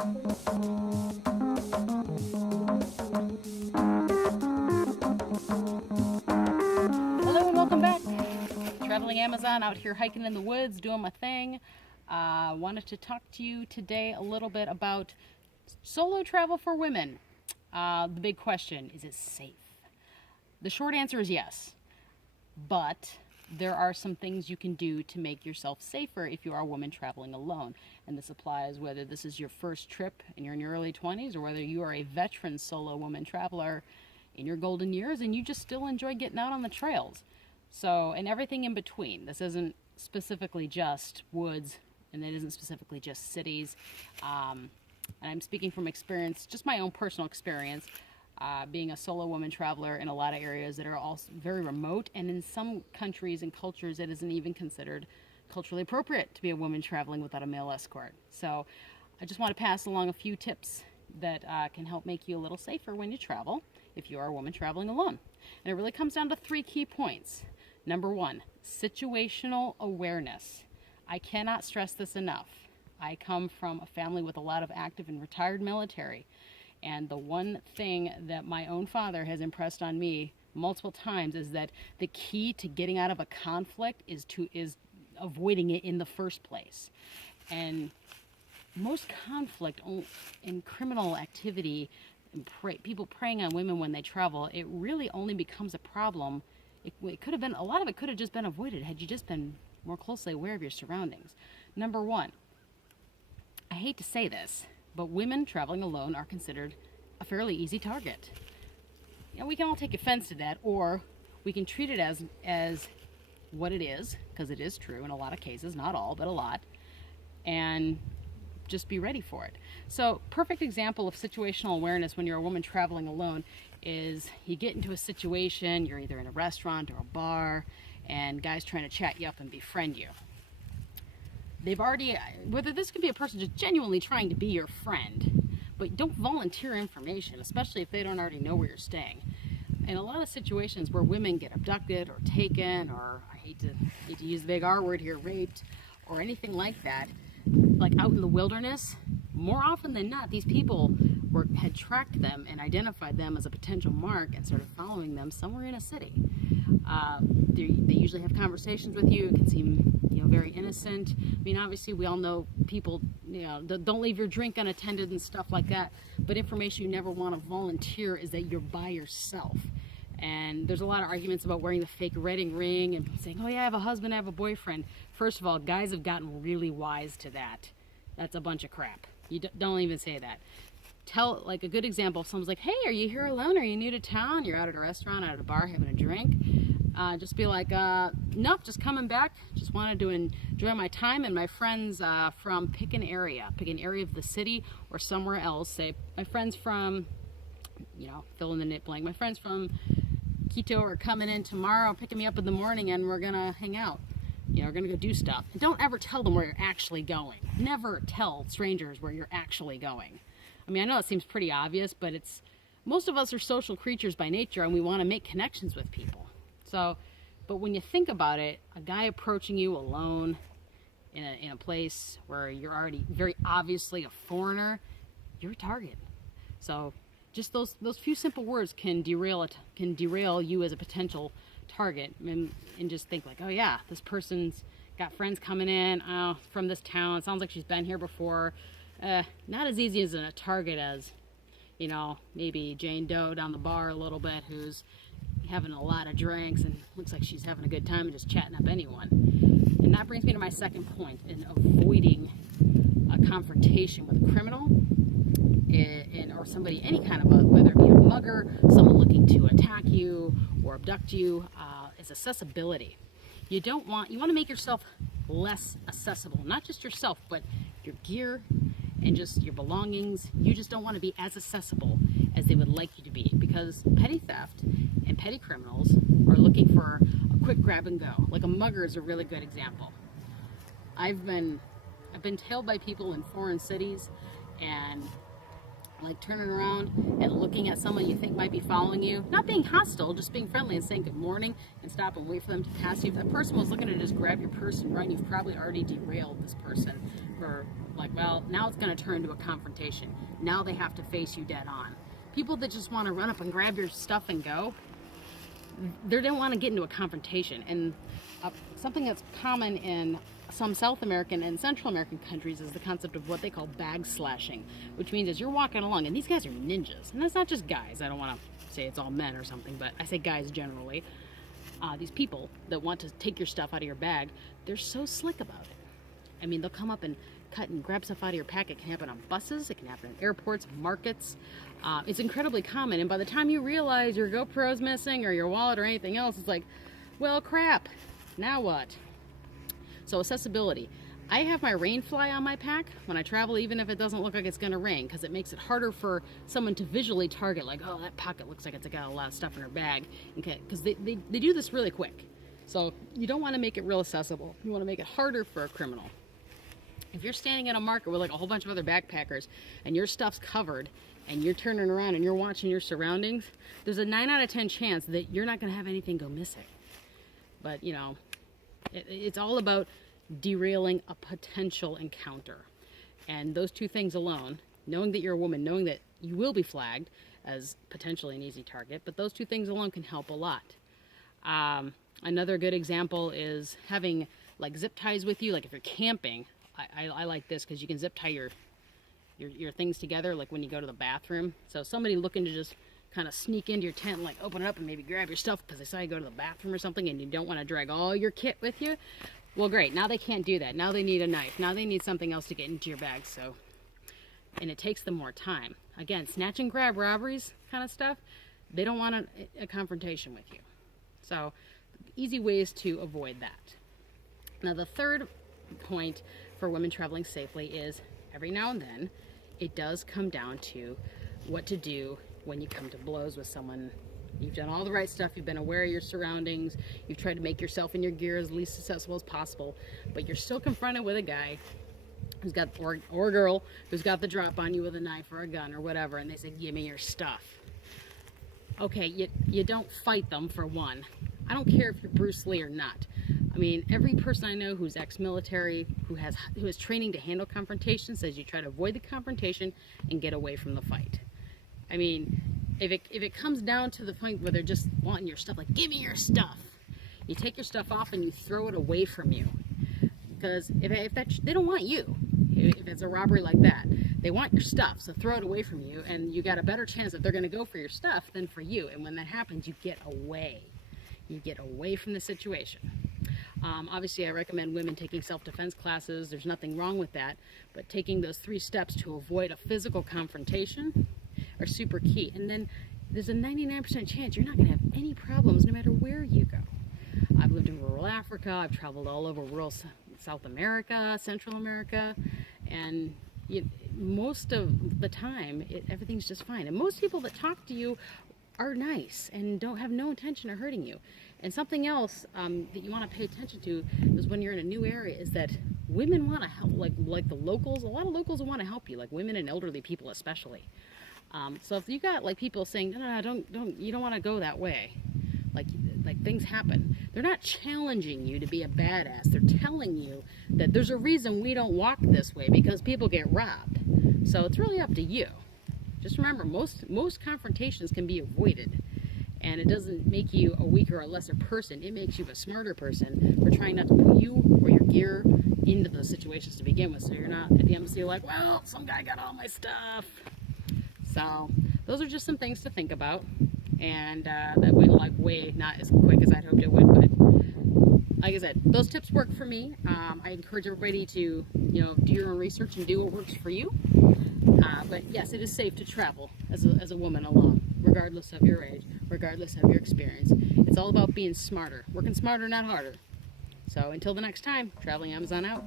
Hello and welcome back. Traveling Amazon, out here hiking in the woods, doing my thing. Wanted to talk to you today a little bit about solo travel for women. The big question, is it safe? The short answer is yes, but there are some things you can do to make yourself safer if you are a woman traveling alone. And this applies whether this is your first trip and you're in your early 20s or whether you are a veteran solo woman traveler in your golden years and you just still enjoy getting out on the trails. So, and everything in between. This isn't specifically just woods, and it isn't specifically just cities. And I'm speaking from experience, just my own personal experience, being a solo woman traveler in a lot of areas that are also very remote, and in some countries and cultures it isn't even considered culturally appropriate to be a woman traveling without a male escort. So I just want to pass along a few tips that can help make you a little safer when you travel if you are a woman traveling alone. And it really comes down to 3 key points. Number 1, situational awareness. I cannot stress this enough. I come from a family with a lot of active and retired military. And the one thing that my own father has impressed on me multiple times is that the key to getting out of a conflict is avoiding it in the first place. And most conflict in criminal activity, and people preying on women when they travel, it really only becomes a problem. It could have been, a lot of it could have just been avoided had you just been more closely aware of your surroundings. Number 1, I hate to say this, but women traveling alone are considered a fairly easy target. You know, we can all take offense to that, or we can treat it as what it is, because it is true in a lot of cases, not all, but a lot, and just be ready for it. So, perfect example of situational awareness when you're a woman traveling alone is you get into a situation, you're either in a restaurant or a bar, and guys trying to chat you up and befriend you. They've already, whether this could be a person just genuinely trying to be your friend, but don't volunteer information, especially if they don't already know where you're staying. In a lot of situations where women get abducted or taken, or I hate to use the big R word here, raped, or anything like that, like out in the wilderness, more often than not, these people had tracked them and identified them as a potential mark and started following them somewhere in a city. They usually have conversations with you. It can seem, very innocent. I mean, obviously, we all know people, don't leave your drink unattended and stuff like that. But information you never want to volunteer is that you're by yourself. And there's a lot of arguments about wearing the fake wedding ring and saying, oh yeah, I have a husband, I have a boyfriend. First of all, guys have gotten really wise to that. That's a bunch of crap. You don't even say that. Tell, like, a good example, if someone's like, hey, are you here alone? Are you new to town? You're out at a restaurant, out at a bar, having a drink. Just be like, nope, just coming back. Just wanted to enjoy my time, and my friends from pick an area of the city or somewhere else. Say, my friends from, fill in the knit blank. My friends from Quito are coming in tomorrow, picking me up in the morning, and we're gonna hang out. We're gonna go do stuff. And don't ever tell them where you're actually going. Never tell strangers where you're actually going. I mean, I know it seems pretty obvious, but most of us are social creatures by nature, and we want to make connections with people. So, but when you think about it, a guy approaching you alone in a place where you're already very obviously a foreigner, you're a target. So, just those few simple words can derail you as a potential target, and just think like, oh yeah, this person's got friends coming in from this town. It sounds like she's been here before. Not as easy as a target as, maybe Jane Doe down the bar a little bit, who's having a lot of drinks and looks like she's having a good time and just chatting up anyone. And that brings me to my second point in avoiding a confrontation with a criminal or somebody, any kind of whether it be a mugger, someone looking to attack you or abduct you, is accessibility. You want to make yourself less accessible, not just yourself, but your gear and just your belongings. You just don't want to be as accessible as they would like you to be, because petty theft and petty criminals are looking for a quick grab and go. Like a mugger is a really good example. I've been tailed by people in foreign cities, and like turning around and looking at someone you think might be following you, not being hostile, just being friendly and saying good morning and stop and wait for them to pass you. If that person was looking to just grab your purse and run, you've probably already derailed this person for like, well, now it's going to turn into a confrontation. Now they have to face you dead on. People that just want to run up and grab your stuff and go, they don't want to get into a confrontation. And something that's common in some South American and Central American countries is the concept of what they call bag slashing, which means as you're walking along, and these guys are ninjas, and that's not just guys. I don't want to say it's all men or something, but I say guys generally. These people that want to take your stuff out of your bag, they're so slick about it. I mean, they'll come up and cut and grab stuff out of your pack. It can happen on buses, it can happen in airports, markets. It's incredibly common, and by the time you realize your GoPro's missing or your wallet or anything else, it's like, well, crap, now what? So accessibility. I have my rain fly on my pack when I travel, even if it doesn't look like it's going to rain, because it makes it harder for someone to visually target, like, oh, that pocket looks like it's got a lot of stuff in her bag. Okay, because they do this really quick. So you don't want to make it real accessible. You want to make it harder for a criminal. If you're standing in a market with like a whole bunch of other backpackers and your stuff's covered and you're turning around and you're watching your surroundings, there's a 9 out of 10 chance that you're not going to have anything go missing. But, you know, it's all about derailing a potential encounter. And those two things alone, knowing that you're a woman, knowing that you will be flagged as potentially an easy target, but those two things alone can help a lot. Another good example is having like zip ties with you. Like if you're camping, I like this because you can zip tie your things together, like when you go to the bathroom. So somebody looking to just kind of sneak into your tent and like open it up and maybe grab your stuff because they saw you go to the bathroom or something and you don't want to drag all your kit with you. Well, great. Now they can't do that. Now they need a knife. Now they need something else to get into your bag. So, and it takes them more time. Again, snatch and grab robberies kind of stuff, they don't want a confrontation with you. So easy ways to avoid that. Now the third point for women traveling safely is every now and then it does come down to what to do when you come to blows with someone. You've done all the right stuff, you've been aware of your surroundings, you've tried to make yourself and your gear as least accessible as possible, but you're still confronted with a guy who's got, or a girl who's got the drop on you with a knife or a gun or whatever, and they say, give me your stuff. Okay, you don't fight them, for one. I don't care if you're Bruce Lee or not. I mean, every person I know who's ex-military, who has training to handle confrontation, says you try to avoid the confrontation and get away from the fight. I mean, if it comes down to the point where they're just wanting your stuff, like, give me your stuff, you take your stuff off and you throw it away from you. Because if they don't want you, if it's a robbery like that, they want your stuff, so throw it away from you, and you got a better chance that they're going to go for your stuff than for you. And when that happens, you get away. You get away from the situation. Obviously, I recommend women taking self-defense classes. There's nothing wrong with that, but taking those 3 steps to avoid a physical confrontation are super key. And then there's a 99% chance you're not going to have any problems no matter where you go. I've lived in rural Africa. I've traveled all over rural South America, Central America, and most of the time, everything's just fine. And most people that talk to you are nice and don't have no intention of hurting you. And something else that you want to pay attention to is when you're in a new area is that women want to help, like the locals. A lot of locals want to help you, like women and elderly people especially. So if you got like people saying, no, don't, you don't want to go that way, like things happen. They're not challenging you to be a badass. They're telling you that there's a reason we don't walk this way, because people get robbed. So it's really up to you. Just remember, most confrontations can be avoided, and it doesn't make you a weaker or a lesser person. It makes you a smarter person for trying not to put you or your gear into those situations to begin with, so you're not at the embassy like, well, some guy got all my stuff. So those are just some things to think about, and that went like way not as quick as I'd hoped it would, but like I said, those tips work for me. I encourage everybody to do your own research and do what works for you. But yes, it is safe to travel as a woman alone, regardless of your age, regardless of your experience. It's all about being smarter, working smarter, not harder. So until the next time, Traveling Amazon out.